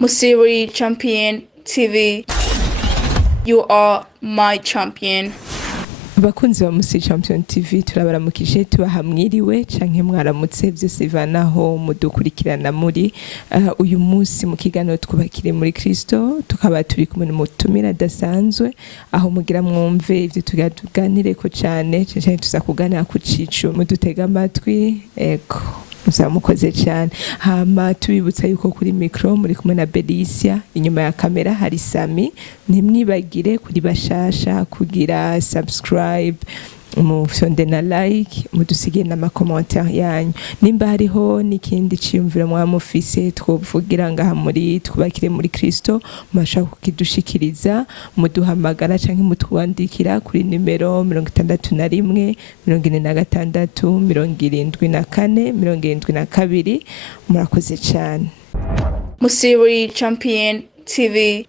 Musiri Champion TV. You are my champion. Bakunzi ba Musi Champion TV turabaramukije tubaha mwiriwe canke mwaramutse byose bivanaho mudukurikirana muri uyu munsi mu kiganiro twubakire muri kristo tukaba turi kumwe n'umutumira dasanzwe aho mugira mwumve ivyo tuganire ko cyane tuza kuganira ku cicu mudutega amatwi eko muzamukoze cyane hama tubibutsa yuko kuri micro muri kumwe na Belicia inyuma ya kamera hari Sami nimwibagire kuri bashasha kugira subscribe mufyonde na like mudusige na commentaire yanyu nimba hariho nikindi ciyumvira mwamufise twovugira ngaha muri twubakire muri Kristo mashaka kukidushikiriza muduhamagara canke mutwandikira kuri numero 61 46 74 72 murakoze cyane. Musiri Champion TV.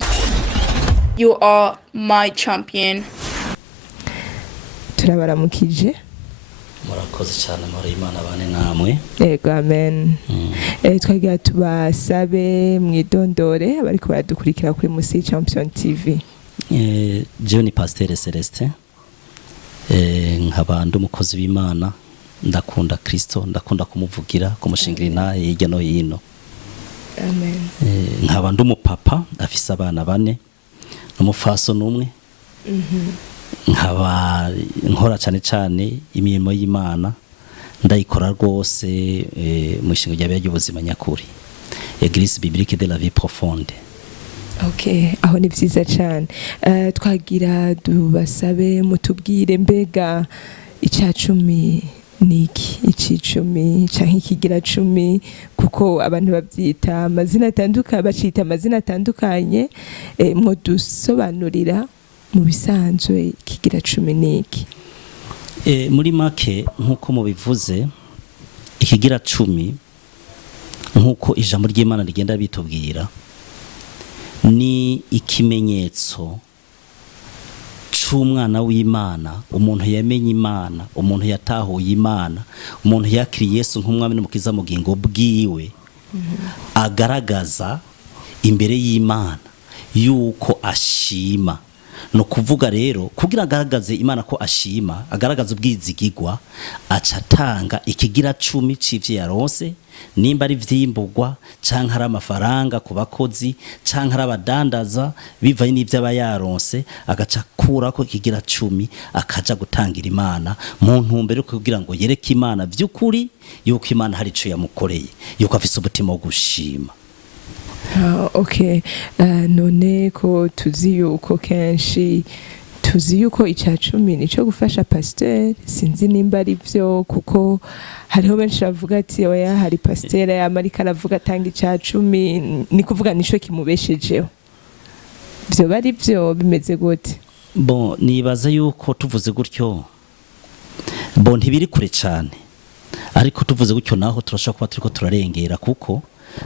You are my champion. Turabaramukije. Murakoze cyane muri Imana bane namwe. Yego amen. Twagira tubasabe mwidondore abariko baradukurikira kuri Musi Champion TV. Je ni Pasteur Celestin. Nk'abantu umukozi w'Imana ndakunda Kristo ndakunda kumuvugira kumushingira intahe hirya no hino. Amen. Nk'abantu umupapa afise abana bane n'umufaso numwe. Nkaba nkora cyane imirimo y'Imana ndayikora rwose mu ishingo ry'Ubuzima nyakuri Église biblique de la vie profonde. Okay, aho ni vyiza cyane. Twagira dubasabe mutubwire mbega icacumi niki icicumi canke ikigira 10 kuko abantu bavyita amazina atandukanye bacita amazina atandukanye mwo dusobanurira mu bisanzwe kigira 10 niki. Muri make nkuko mubivuze ikigira 10 nkuko ijambo ry'Imana rigenda bitubwira ni ikimenyetso c'umwana w'Imana, umuntu yamenye Imana, umuntu yatahuye Imana, umuntu yakiriye Yesu nk'umwami n'umukiza mu gingo bwiwe agaragaza imbere y'Imana yuko ashima. No kuvuga rero kugira agaragaze Imana ko ashima agaragaza ubwizigigwa acatanga ikigira 10 c'ivyo yaronse nimba ari vyimburwa canke ari amafaranga ku bakozi canke ari abadandaza bivanye n'ivyo aba yaronse agaca kurako ikigira 10 akaja gutangira Imana mu ntumbero kugira ngo yereke Imana vy'ukuri yuko Imana hari ico yamukoreye yuko afise umutima wo gushima. Okay, none ko tuzi yuko kenshi tuzi yuko ica 10 nico gufasha pasteur sinzi nimba ari byo kuko hariho benshi bavuga ati oya hari pasteur y'Amerika aravuga atanga ica 10 ni kuvuga nico kimubeshejeho byo bari byo bimeze gute. Bon nibaza yuko tuvuze gutyo bon ntibiri kure cyane ariko tuvuze gutyo naho turashaka kuba turiko turarengera kuko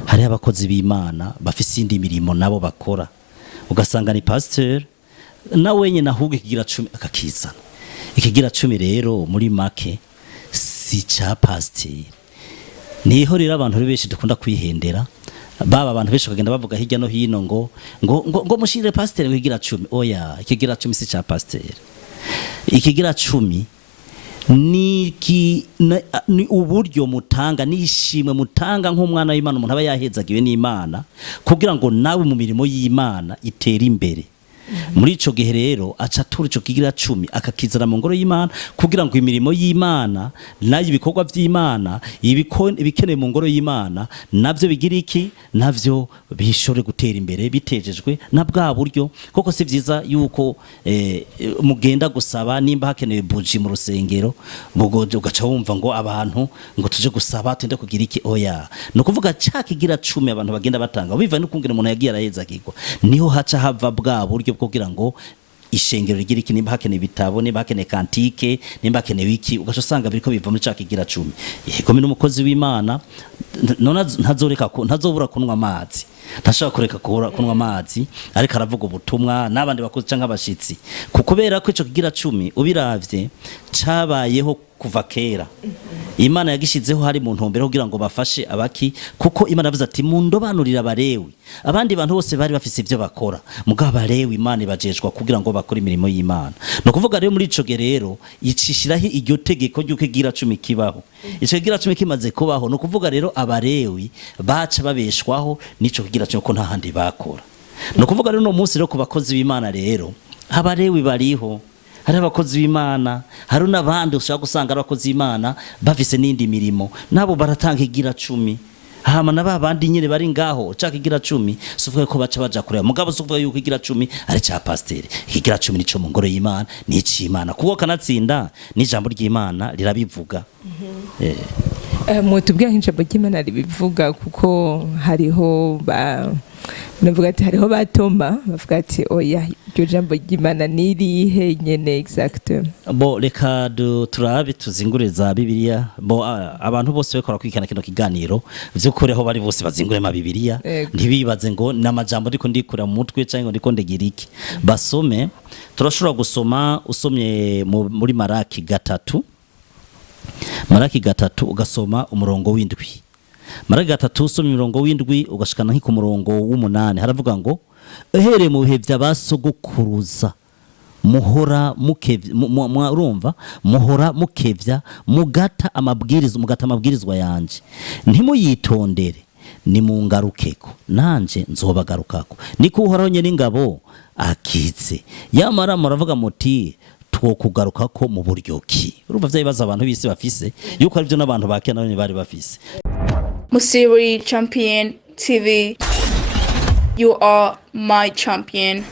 hari abakozi b'Imana bafise indi mirimo nabo bakora ugasanga ni pasteur na wenyine ahubwo ikigira 10 akakizana. Ikigira 10 rero muri make si ca pasteur niho rero abantu benshi dukunda kwihendera baba abantu benshi bagenda bavuga hirya no hino ngo mushire pasteur ikigira 10 oya ikigira 10 si ca pasteur. Ikigira 10 ni uburyo mutanga nishimwe mutanga nk'umwana w'Imana umuntu aba yahezagiwe n'Imana kugira ngo nawe mu mirimo y'Imana itere imbere. Muri ico gihe rero acatura ico kigira 10 akakizana mu ngoro y'Imana kugira ngo imirimo y'Imana nayo ibikorwa vy'Imana ibikeneye mu ngoro y'Imana navyo bigira iki navyo bishore gutera imbere bitejejwe na bwa buryo koko si vyiza yuko mugenda gusaba nimba hakenewe buji mu rusengero mugoje ugaca wumva ngo abantu ngo tuje gusaba tende kugira iki oya no kuvuga ca kigira 10 abantu bagenda batanga biva no kungira umuntu yagiye arahezagirwa niho haca hava bwa buryo kugira ngo ishengero rigira iki nimba hakeneye ibitabo nimba hakeneye kantike nimba hakeneye iki ugaca usanga biriko biva muri ca kigira 10. Yego mino umukozi w'Imana none ntazobura kunwa amazi ntashaka kureka kunwa amazi ariko aravuga ubutumwa n'abandi bakozi canke abashitsi kukubera ko ico kigira 10 ubiravye cabayeho kuva kera Imana yagishizeho hari mu ntumbero kugira ngo bafashe abaki kuko Imana yavuze ati mundobanurira abarewi abandi bantu bose bari bafise ivyo bakora mugabo abarewi Imana ibajejwa kugira ngo bakore imirimo y'Imana no kuvuga rero muri ico gerero icishiraho iryo tegeko ry'uko igira 10 kibaho ico kigira 10 kimaze kubaho no kuvuga rero abarewi baca babeshwaho nico kigira cyo ko nta handi bakora no kuvuga rero no munsi rero ku bakozi b'Imana rero abarewi bariho hari abakozi b'Imana hari n'abandi ushaka gusanga abakozi b'Imana bafise n'indi mirimo nabo baratanga igira 10 hama nababandi nyine bari ngaho caka igira 10 suvuga ko baca baja kureba mugabo suvuga yuko igira 10 ari ca pasteur igira 10 nico mu ngoro y'Imana nici Imana kuko kanatsinda n'ijambo ry'Imana rirabivuga mutubwira nk'ijambo ry'Imana ribivuga kuko hariho navuga ati hariho batoma bavuga ati oya iryo jambo ry'Imana nirihe nyene exactement bo reka turabe tuzingure za Bibiliya bo abantu bose bakora kwikana kino kiganiro vy'ukuri aho bari bose bazingure ma Bibiliya ntibibaze ngo namajambo ndiko ndikura mu mutwe cyangwa ndiko ndegira iki basome turashobora gusoma usomye muri Maraki 3 ugasoma umurongo w'indwi Maraki 3 usomye umurongo w'indwi ugashikana nk'iko murongo w'8 haravuga ngo ehere mu bihe by'abasogokuruza muhora mukevya urumva muhora mukevya mugata amabwirizwa yanje ntimuyitondere ni mungarukeko nanje nzobagarukako niko uhoraho nyene ingabo akitse yamara muravuga muti two kugaruka ko mu buryo ki urumva vyayibaza abantu bisi bafise yuko ari byo n'abantu bakena none bari bafise Musiri Champion TV, you are my champion.